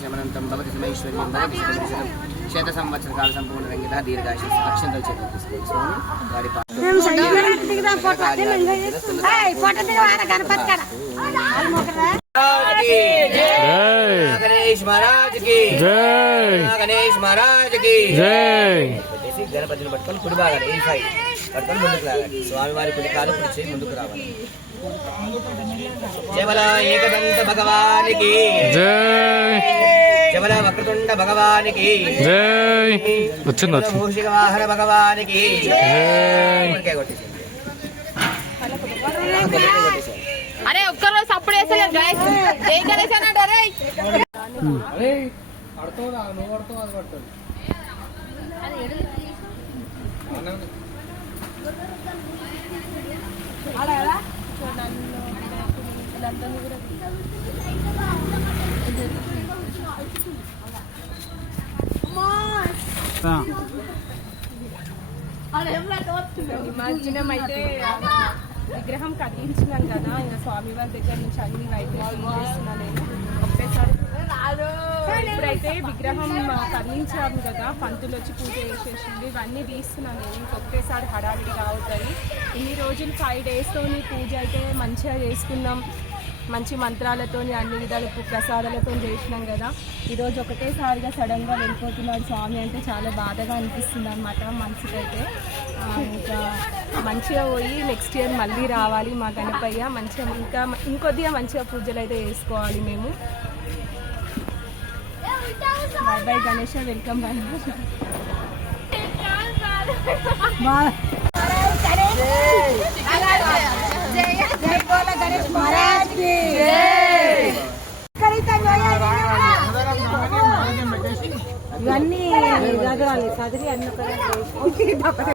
శమనంతం భవతి సమేశ్వర్యం భవతి శత సంవత్సర కాల సంపూర్ణ రంగిత దీర్ఘాశ అక్షంతలు చేతులు స్వామి వారి గణేష్ మహారాజ్కి గణేష్ మహారాజ్కి గణపతిని పట్టుకొని కుడి భాగాన్ని ఈ సైడ్ పట్టుకొని ముందుకు రావాలి. స్వామివారి కుడి కాలు కుడి చేయి ముందుకు రావాలి. ఏకదంత భగవానికి. జబల వక్రతుండ భగవానికి. జై. వచ్చింది మూషిక వాహన భగవానికి. అరే ఒక్కరోజు గణేష్ జై గణేష్ అన్నాడు నిమజ్జనం అయితే విగ్రహం కదిలించినాం కదా ఇంకా స్వామి వారి దగ్గర నుంచి అన్ని వైద్యం చేస్తున్నాను నేను. ఇప్పుడైతే విగ్రహం తరలించాము కదా పంతులు వచ్చి పూజ చేసేసింది ఇవన్నీ తీస్తున్నాను నేను ఇంకొకటేసారి హడావిడిగా అవుతాయి. ఇన్ని రోజులు ఫైవ్ డేస్తోని పూజ అయితే మంచిగా చేసుకున్నాం. మంచి మంత్రాలతోని అన్ని విధాల ప్రసాదాలతో చేసినాం కదా. ఈరోజు ఒకటేసారిగా సడన్గా వెళ్ళిపోతున్నాడు స్వామి అంటే చాలా బాధగా అనిపిస్తుంది అనమాట మనసుకైతే. అయితే ఇంకా మంచిగా పోయి నెక్స్ట్ ఇయర్ మళ్ళీ రావాలి మా గణపయ్య. మంచిగా ఇంకా ఇంకొద్దిగా మంచిగా పూజలు అయితే చేసుకోవాలి మేము. Bye bye Ganesh welcome bye ఇవన్నీ చదవాలి చదివి అన్ని